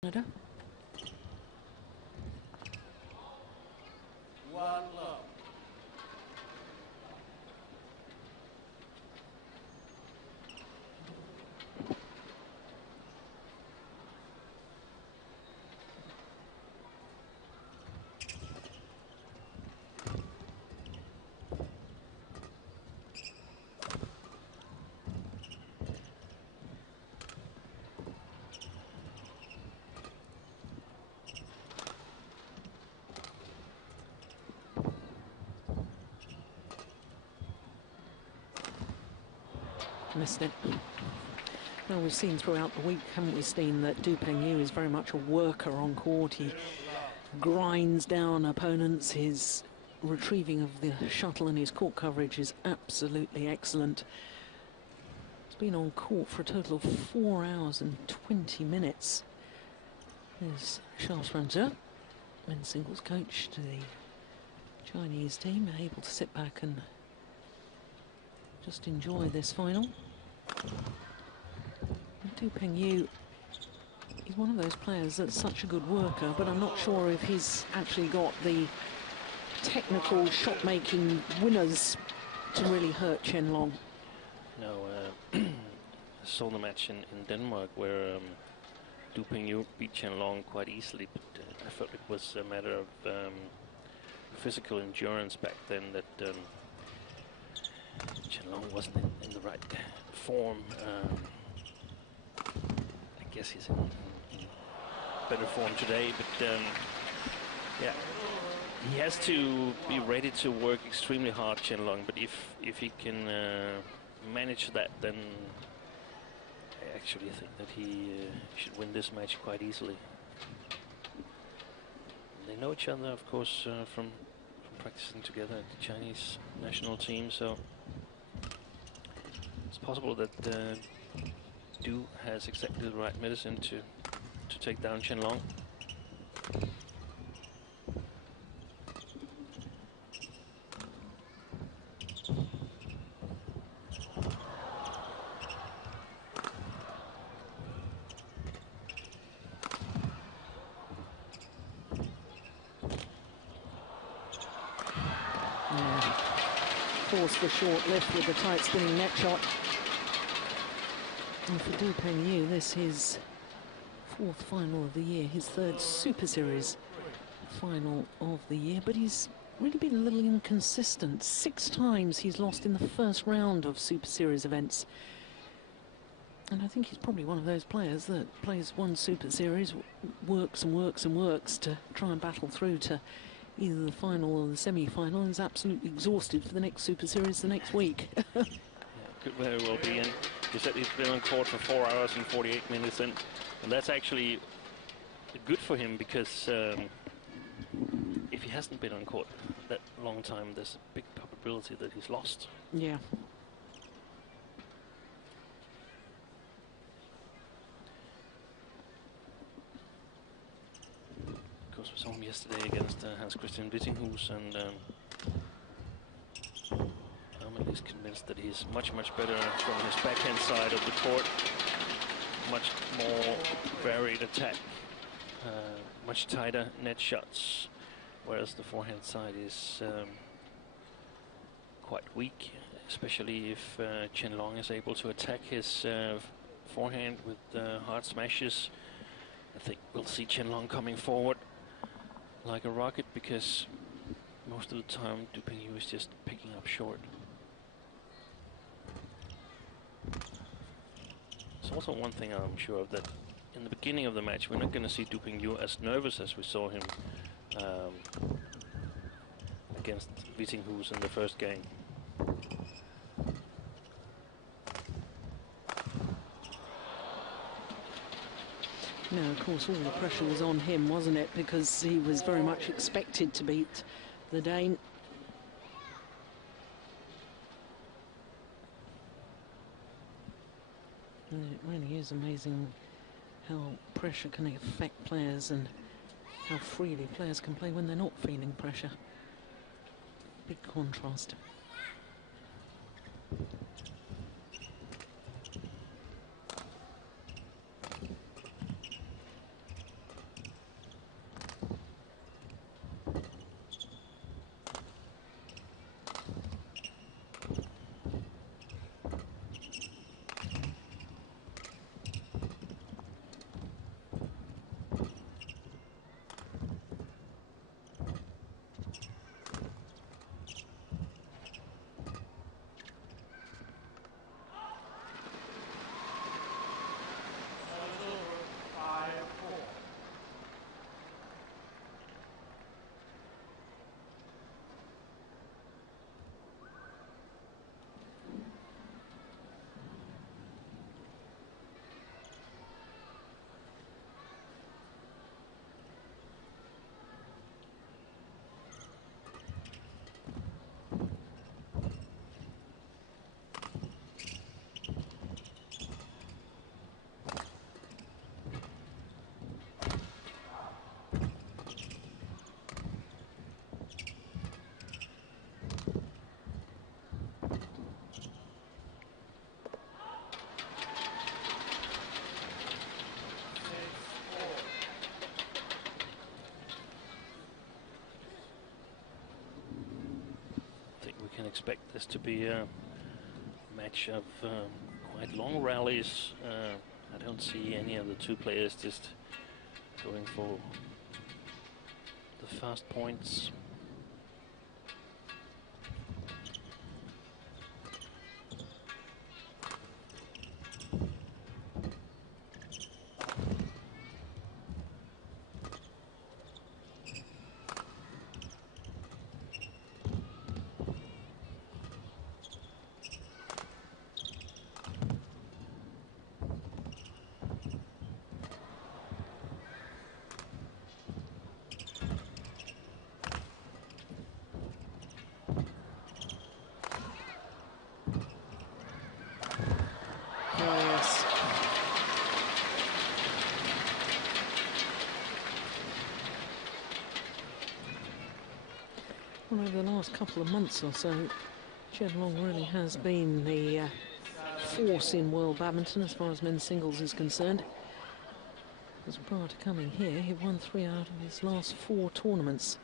Canada. Missed it. Well, we've seen throughout the week, haven't we, Steen, that Pengyu is very much a worker on court. He grinds down opponents. His retrieving of the shuttle and his court coverage is absolutely excellent. He's been on court for a total of 4 hours and 20 minutes. There's Charles Franzeux, men's singles coach to the Chinese team, able to sit back and just enjoy this final. Pengyu, he's one of those players that's such a good worker, but I'm not sure if he's actually got the technical shot-making winners to really hurt Chen Long. No, I saw the match in Denmark where Pengyu beat Chen Long quite easily, but I felt it was a matter of physical endurance back then, that Chen Long wasn't in the right form. I guess he's in better form today, but yeah, he has to be ready to work extremely hard, Chen Long. But if he can manage that, then I actually think that he should win this match quite easily. They know each other, of course, from practicing together at the Chinese national team, so it's possible that Du has exactly the right medicine to take down Chen Long. Forced the short lift with the tight spinning net shot. And for Pengyu, this is 4th final of the year, his 3rd Super Series final of the year, but he's really been a little inconsistent. 6 times he's lost in the first round of Super Series events. And I think he's probably one of those players that plays one Super Series, works and works and works to try and battle through to either the final or the semi-final, and is absolutely exhausted for the next Super Series the next week. Yeah, could very well be. And he said he's been on court for 4 hours and 48 minutes, and that's actually good for him, because if he hasn't been on court that long time, there's a big probability that he's lost. Yeah. Of course, we saw him yesterday against Hans-Christian Wittinghus, and I'm at least convinced that he's much better from his backhand side of the court. Much more varied attack, much tighter net shots, whereas the forehand side is quite weak, especially if Chen Long is able to attack his forehand with hard smashes. I think we'll see Chen Long coming forward like a rocket, because most of the time Pengyu is just picking up short. It's also one thing I'm sure of, that in the beginning of the match, we're not going to see Pengyu as nervous as we saw him against Wittinghus in the first game. No, of course, all the pressure was on him, wasn't it? Because he was very much expected to beat the Dane. And it really is amazing how pressure can affect players, and how freely players can play when they're not feeling pressure. Big contrast. expect this to be a match of quite long rallies. I don't see any of the two players just going for the fast points. Well, over the last couple of months or so, Chen Long really has been the force in world badminton as far as men's singles is concerned. Because prior to coming here, he won 3 out of his last 4 tournaments.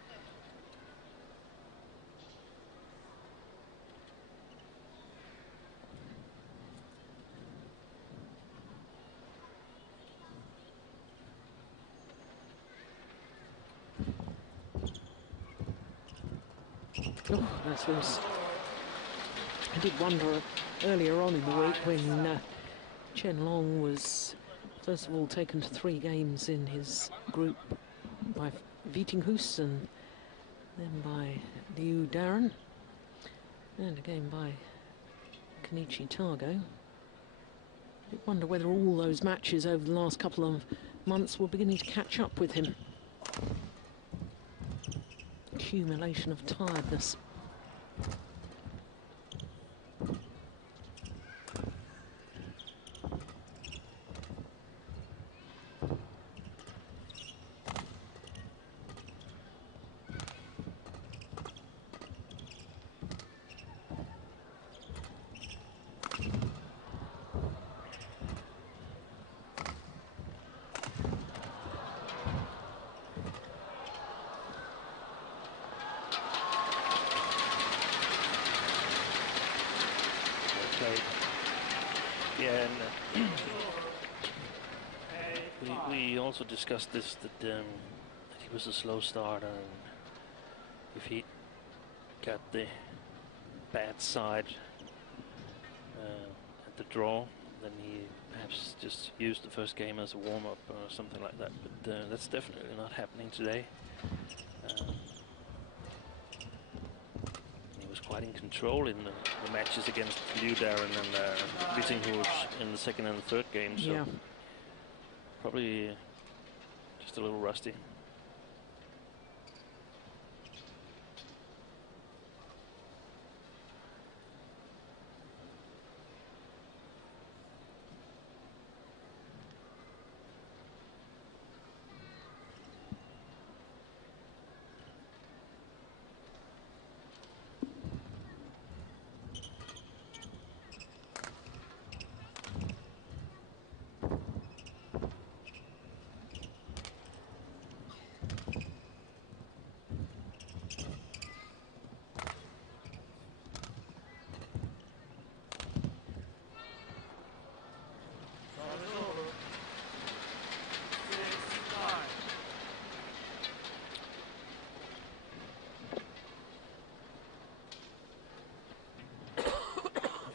Oh, that's loose. I did wonder earlier on in the week when Chen Long was first of all taken to 3 games in his group by Vitinghus and then by Liu Darren and again by Kenichi Tago. I did wonder whether all those matches over the last couple of months were beginning to catch up with him. Accumulation of tiredness. Yeah, and we also discussed this, that he was a slow starter, and if he got the bad side at the draw, then he perhaps just used the first game as a warm-up or something like that. But that's definitely not happening today. Quite in control in the matches against Liu Darren and Vitinghus in the second and the third game, so yeah, probably just a little rusty.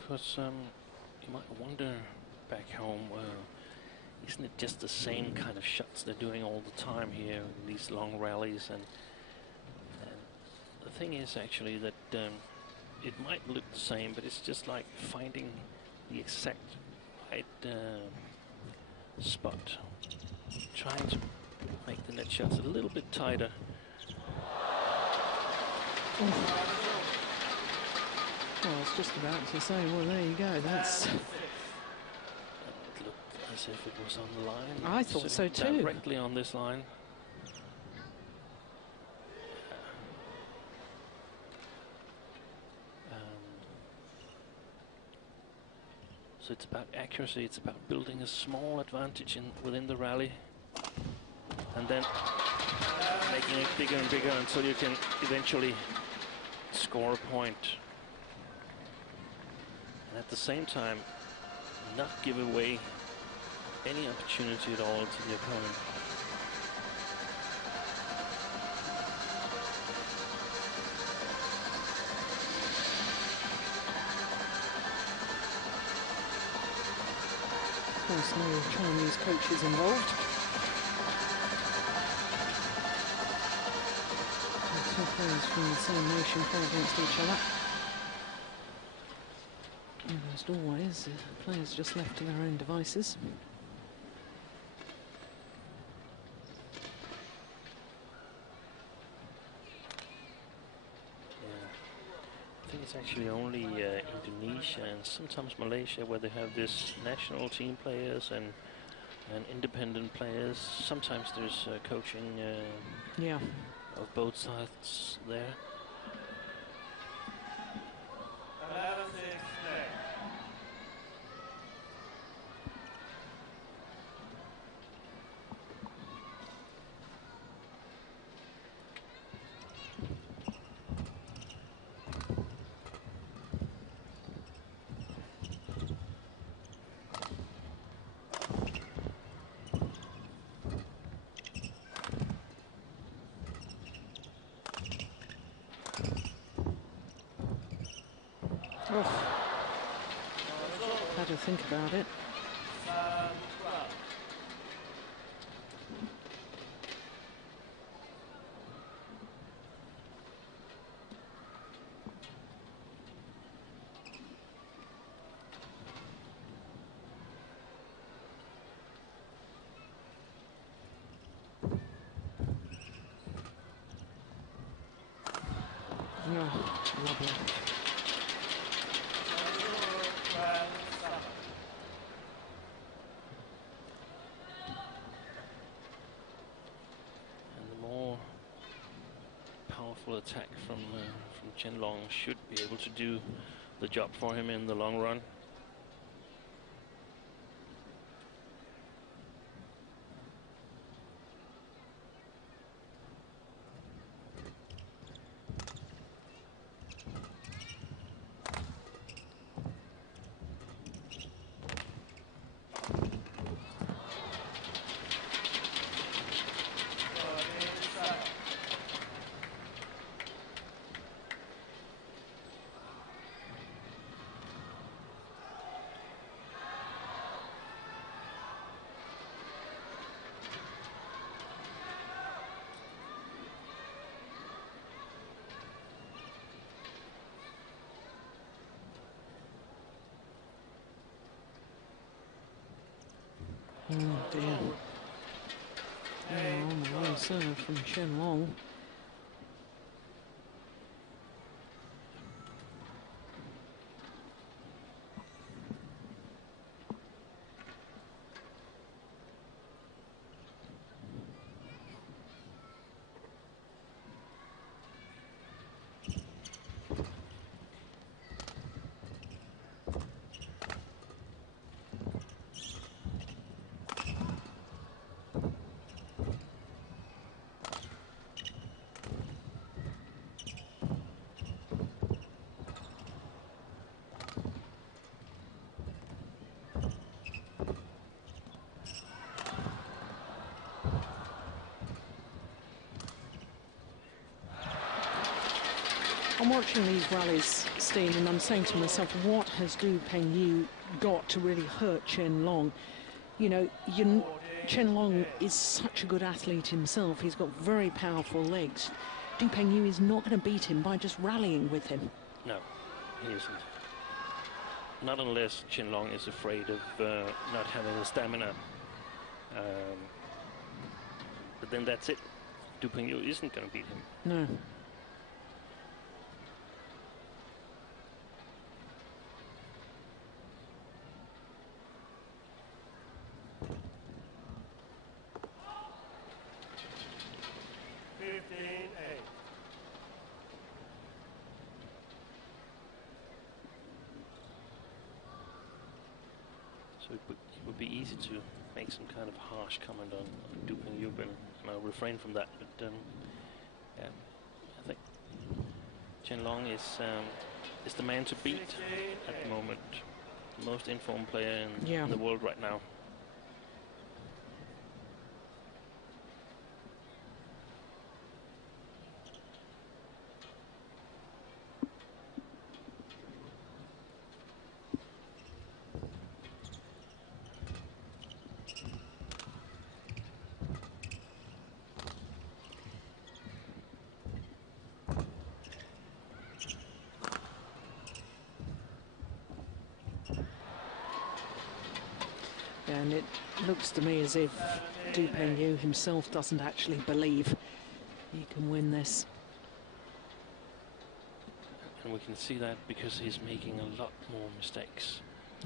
Because you might wonder back home, isn't it just the same kind of shots they're doing all the time here in these long rallies? And the thing is actually that it might look the same, but it's just like finding the exact right spot, trying to make the net shots a little bit tighter. Well, I was just about to say, well, there you go. That's. It looked as if it was on the line. I thought so too. Directly on this line. So it's about accuracy. It's about building a small advantage within the rally, and then making it bigger and bigger until you can eventually score a point. and at the same time not give away any opportunity at all to the opponent. Of course, no Chinese coaches involved. Two players from the same nation play against each other. Almost always, players just left to their own devices. I think it's actually only Indonesia and sometimes Malaysia where they have this national team players and independent players. Sometimes there's coaching of both sides there. Oh, had to think about it. Oh, lovely. Attack from Chen Long should be able to do the job for him in the long run. Oh dear. Oh, on the wrong serve from Chen Long. I'm watching these rallies, Steve, and I'm saying to myself, what has Du Pengyu got to really hurt Chen Long? You know, Chen Long is such a good athlete himself. He's got very powerful legs. Du Pengyu is not going to beat him by just rallying with him. No, he isn't. Not unless Chen Long is afraid of not having the stamina. But then that's it. Du Pengyu isn't going to beat him. No. So it would be easy to make some kind of harsh comment on Du Pengyu, and I'll refrain from that. But yeah, I think Chen Long is is the man to beat at the moment. The most informed player in, yeah, in the world right now. And it looks to me as if Pengyu himself doesn't actually believe he can win this. And we can see that because he's making a lot more mistakes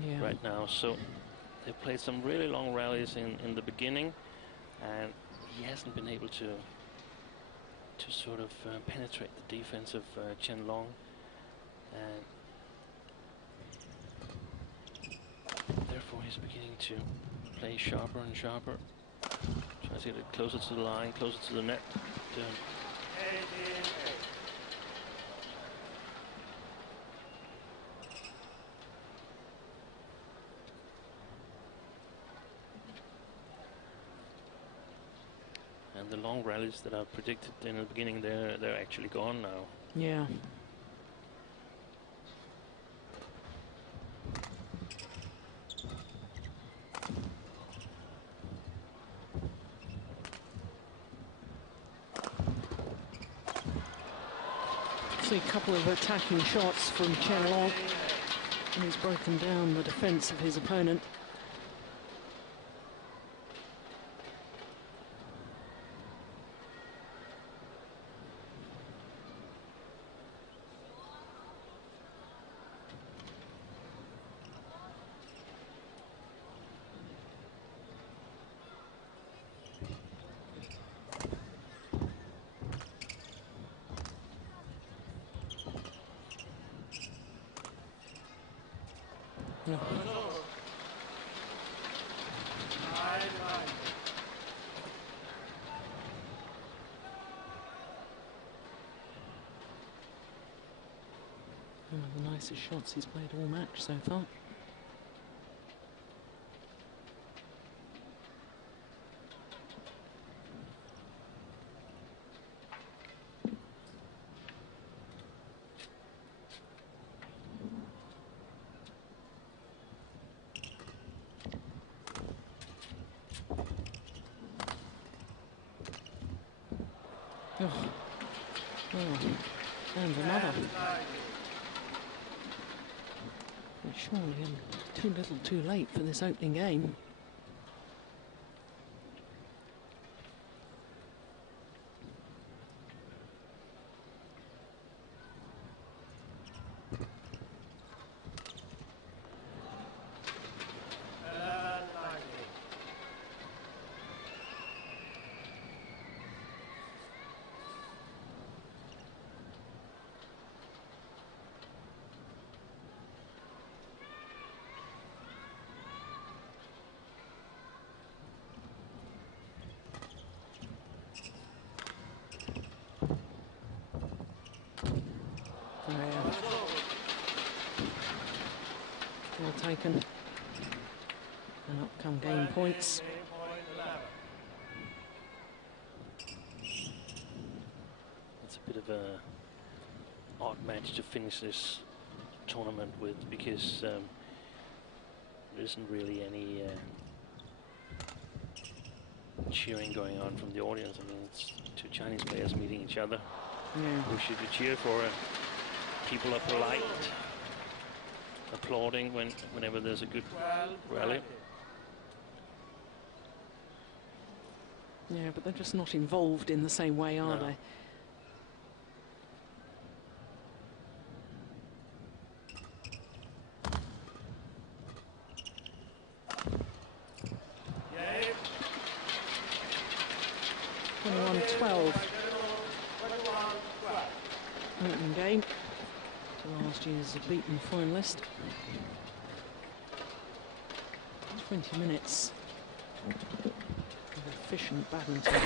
Yeah. right now. So they played some really long rallies in the beginning, and he hasn't been able to sort of penetrate the defense of Chen Long. And therefore he's beginning to play sharper and sharper. Tries to get it closer to the line, closer to the net. And the long rallies that are predicted in the beginning, they're actually gone now. Yeah. See a couple of attacking shots from Chen Long, and he's broken down the defense of his opponent. Yeah. One of the nicest shots he's played all match so far. Oh. Oh. And another. But surely too little too late for this opening game. Well taken. And up come game points. It's a bit of a odd match to finish this tournament with, because there isn't really any cheering going on from the audience. I mean, it's two Chinese players meeting each other. Yeah. Who should you cheer for? People are polite, applauding whenever there's a good rally. Yeah, but they're just not involved in the same way, are they? Opening game to last year's beaten finalist. 20 minutes of efficient badminton.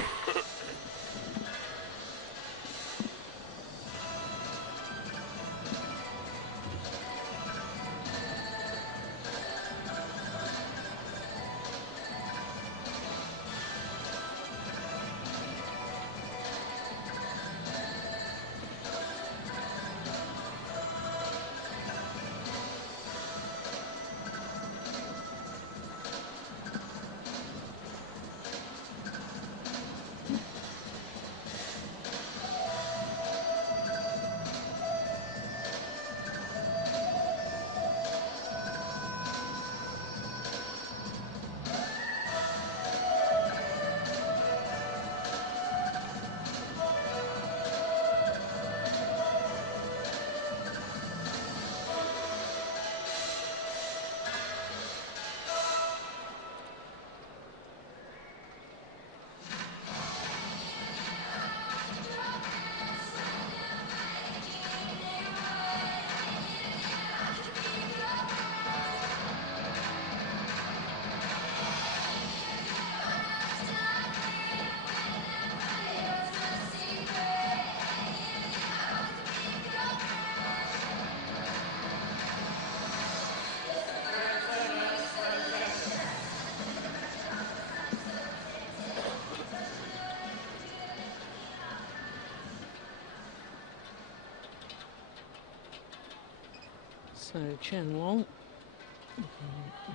So Chen Long,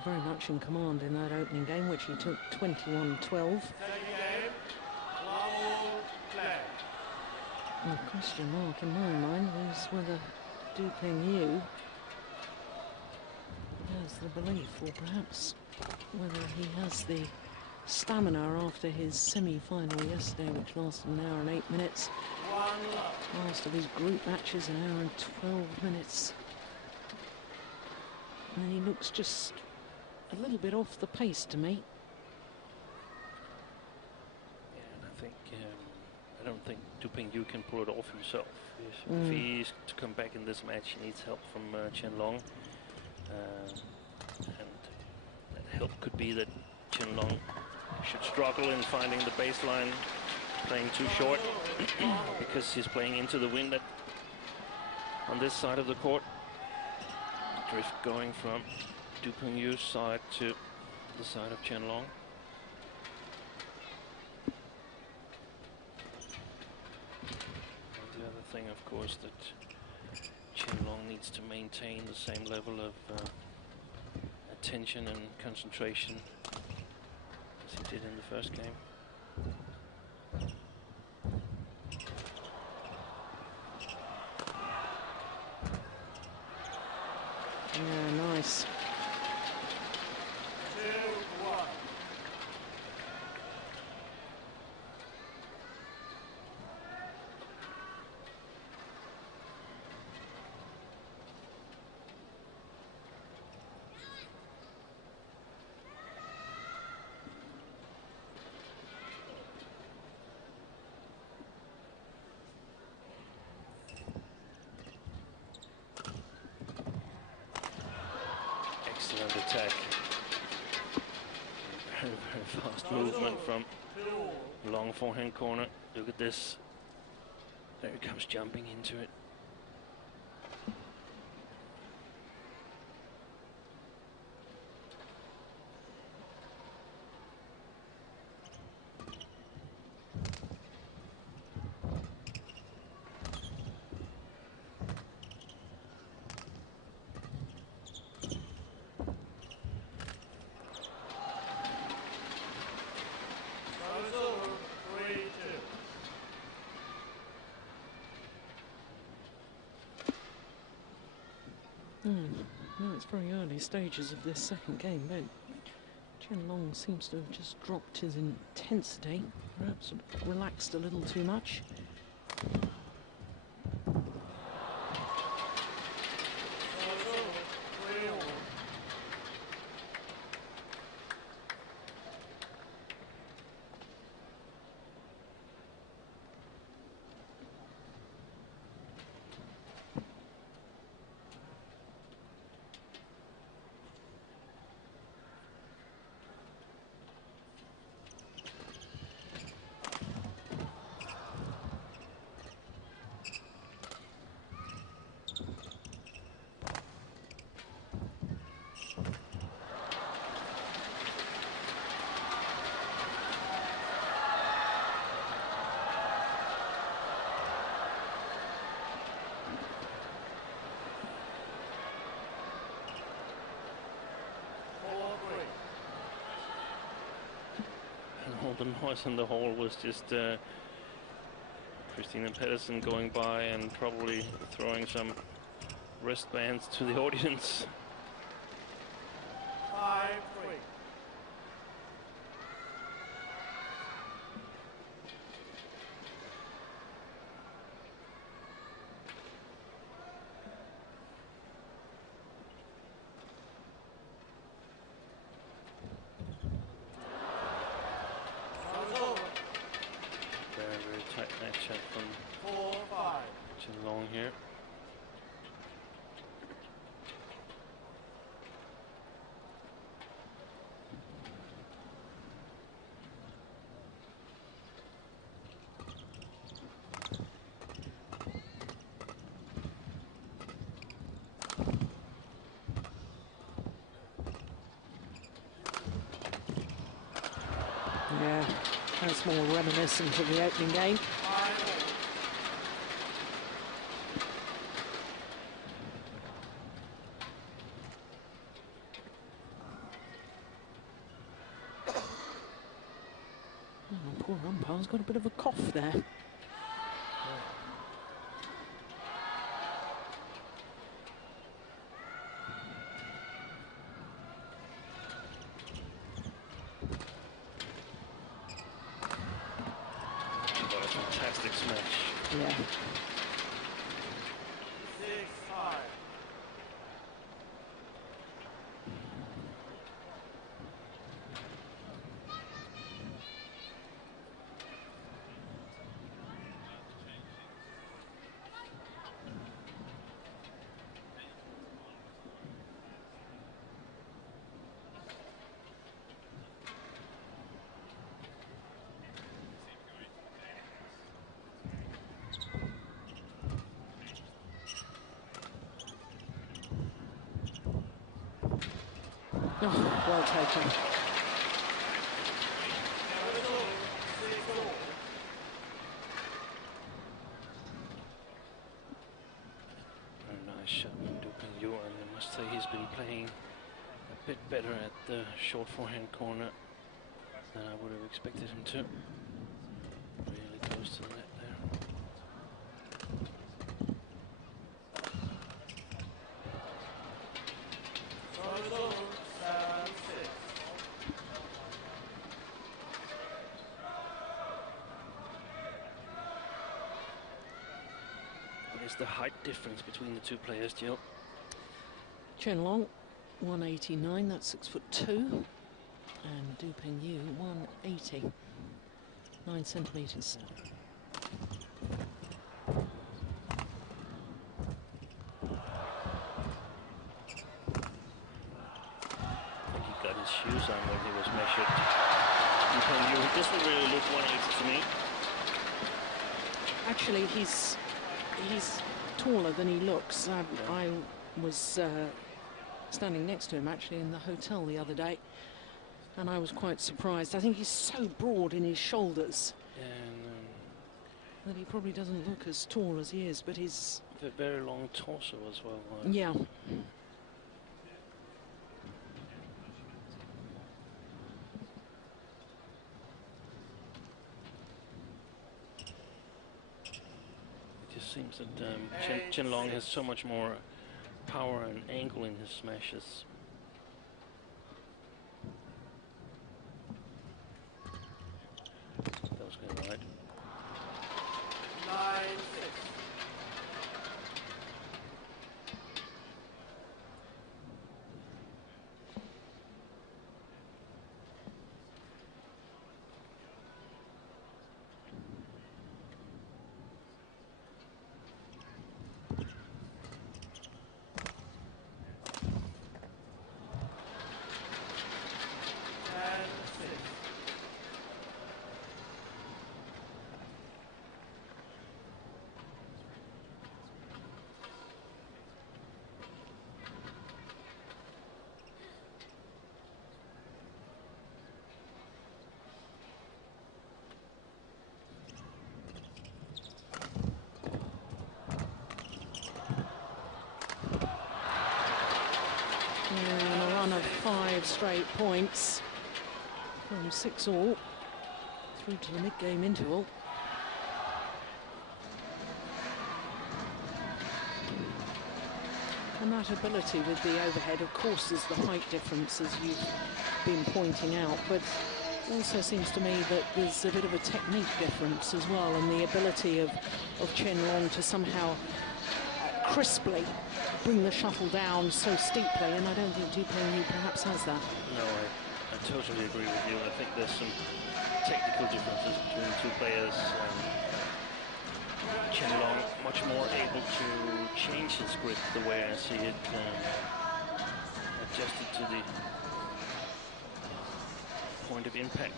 very much in command in that opening game, which he took 21-12. The question mark in my mind is whether Du Pengyu has the belief, or perhaps whether he has the stamina after his semi-final yesterday, which lasted an hour and 8 minutes. Last of his group matches, an hour and 12 minutes. And he looks just a little bit off the pace to me. Yeah, and I don't think Du Pengyu can pull it off himself. If he's to come back in this match, he needs help from Chen Long. And that help could be that Chen Long should struggle in finding the baseline, playing too short, because he's playing into the wind on this side of the court. Drift going from Du Pengyu's side to the side of Chen Long. The other thing, of course, that Chen Long needs to maintain the same level of attention and concentration as he did in the first game. Yeah, nice. Excellent attack. Very, very fast movement from long forehand corner. Look at this. There he comes jumping into it. No, it's very early stages of this second game, but Chen Long seems to have just dropped his intensity, perhaps relaxed a little too much. All the noise in the hall was just Christina Pedersen going by and probably throwing some wristbands to the audience. 5-3. Very tight matchup from 4-5. Chen Long here. Yeah, that's more reminiscent of the opening game. Long's got a bit of a cough there. What a fantastic smash. Yeah. Oh, well taken. Very nice shot from Pengyu, and I must say he's been playing a bit better at the short forehand corner than I would have expected him to. Really close to the net there. What is the height difference between the two players, Jill? Chen Long, 189, that's 6'2", and Du Pengyu, 180, 9 centimetres. He got his shoes on when he was measured. Du Pengyu doesn't really look 180 to me. Actually, he's taller than he looks. I was standing next to him actually in the hotel the other day, and I was quite surprised. I think he's so broad in his shoulders that he probably doesn't look as tall as he is, but he's a very long torso as well. Yeah. It just seems that Chen Long has so much more power and angle in his smashes. That was going right. 9-6. And a run of 5 straight points from 6-all through to the mid-game interval. And that ability with the overhead, of course, is the height difference, as you've been pointing out, but also seems to me that there's a bit of a technique difference as well, and the ability of Chen Long to somehow crisply bring the shuttle down so steeply, and I don't think Du Pengyu perhaps has that. No, I totally agree with you. I think there's some technical differences between the two players. Chen Long much more able to change his grip the way I see it, adjusted to the point of impact.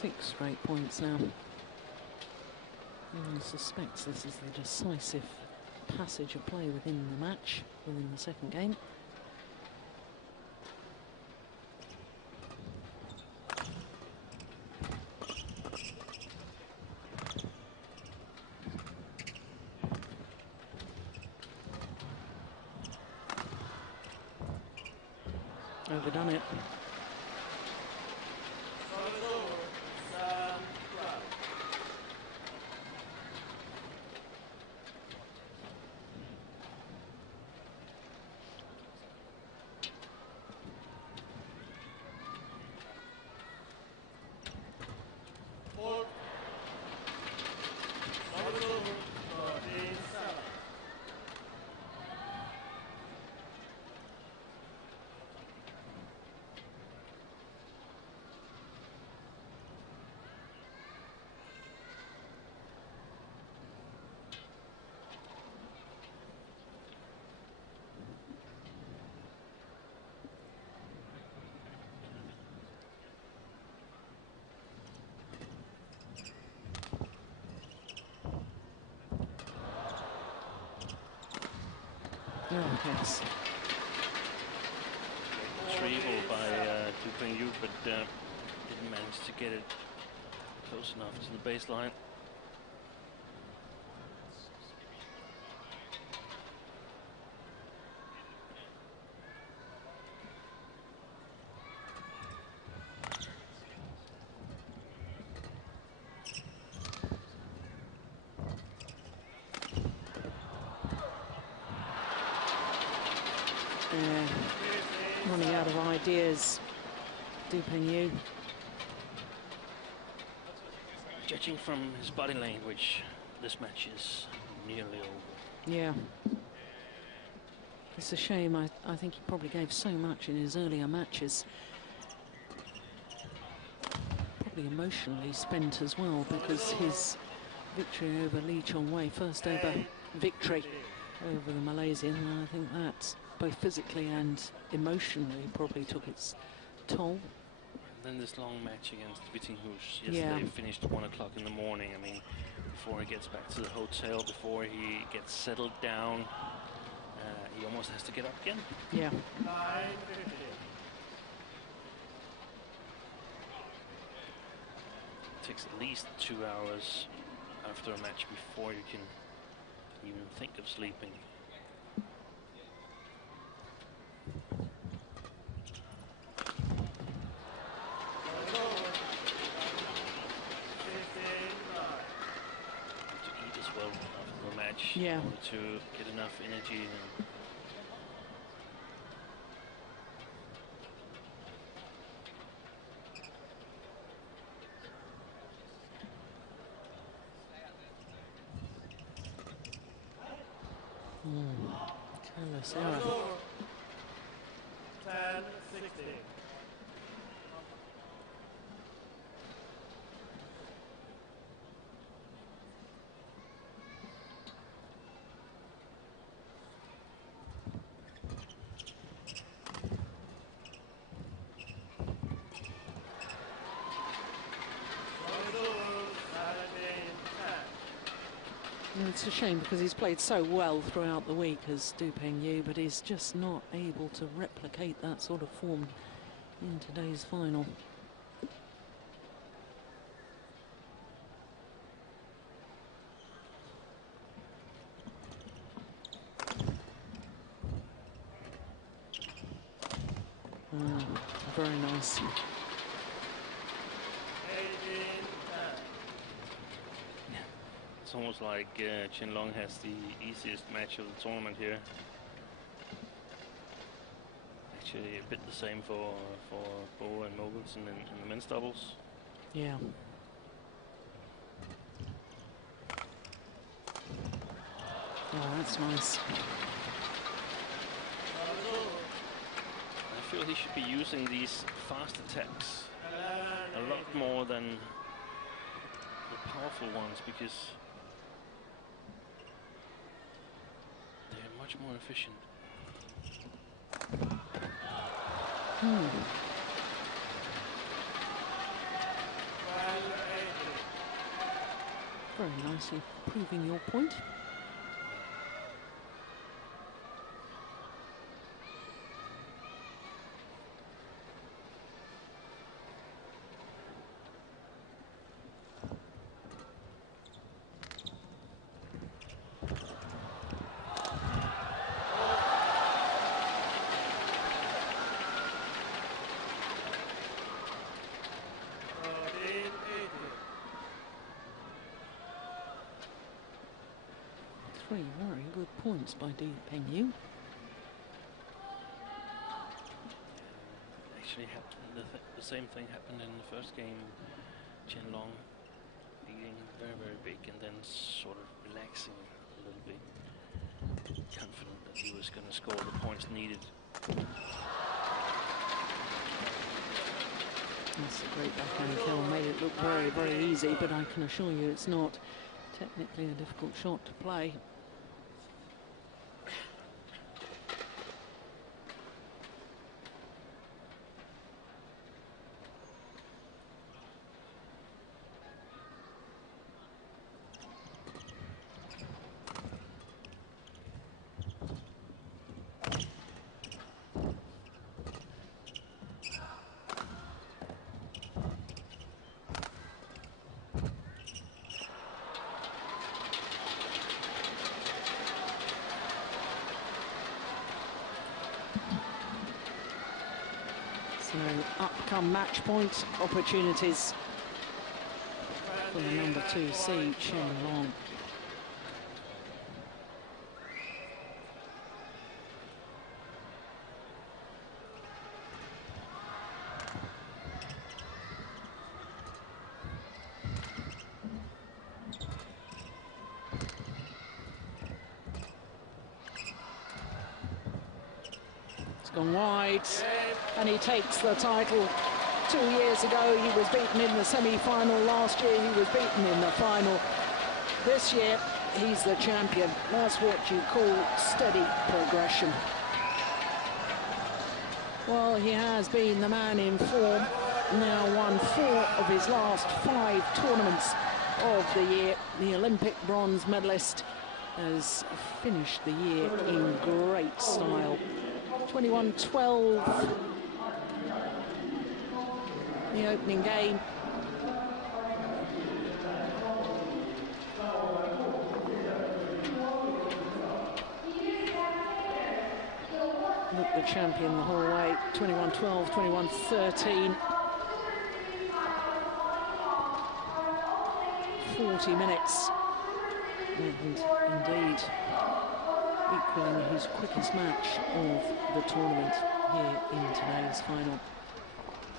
Six straight points now. One suspects this is the decisive passage of play within the match, within the second game. Overdone it. Oh, yes. Retrieval by Pengyu, but didn't manage to get it close enough to the baseline. Running out of ideas, Pengyu. Judging from his body language, this match is nearly over. Yeah. It's a shame. I think he probably gave so much in his earlier matches. Probably emotionally spent as well, because his victory over Lee Chong-wei, first ever victory over the Malaysian, I think that both physically and emotionally probably took its toll. Then this long match against Wittinghuis yesterday finished 1 o'clock in the morning. I mean, before he gets back to the hotel, before he gets settled down, he almost has to get up again. Yeah. It takes at least 2 hours after a match before you can even think of sleeping. Yeah. To get enough energy. Careless error. 10-16. It's a shame because he's played so well throughout the week as Pengyu, but he's just not able to replicate that sort of form in today's final. Very nice. It's almost like Chen Long has the easiest match of the tournament here. Actually, a bit the same for Bo and Mogens in the men's doubles. Yeah. Oh, that's nice. I feel he should be using these fast attacks a lot more than the powerful ones, because they're much more efficient. Very nicely proving your point. Three very good points by Pengyu. Actually, the same thing happened in the first game. Chen Long leading very big and then sort of relaxing a little bit, confident that he was going to score the points needed. That's a great backhand kill. Made it look very easy, but I can assure you it's not technically a difficult shot to play. So up come match point opportunities for the number 2 seed, Chen Long. Gone wide, and he takes the title. 2 years ago he was beaten in the semi-final. Last year he was beaten in the final. This year he's the champion. That's what you call steady progression. Well, he has been the man in form. Now won 4 of his last 5 tournaments of the year. The Olympic bronze medalist has finished the year in great style. 21-12, the opening game. Looked the champion the whole way. 21-12, 21-13. 40 minutes. And indeed, equaling his quickest match of the tournament here in today's final.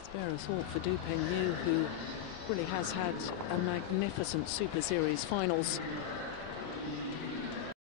Spare a thought for Pengyu, who really has had a magnificent Super Series finals.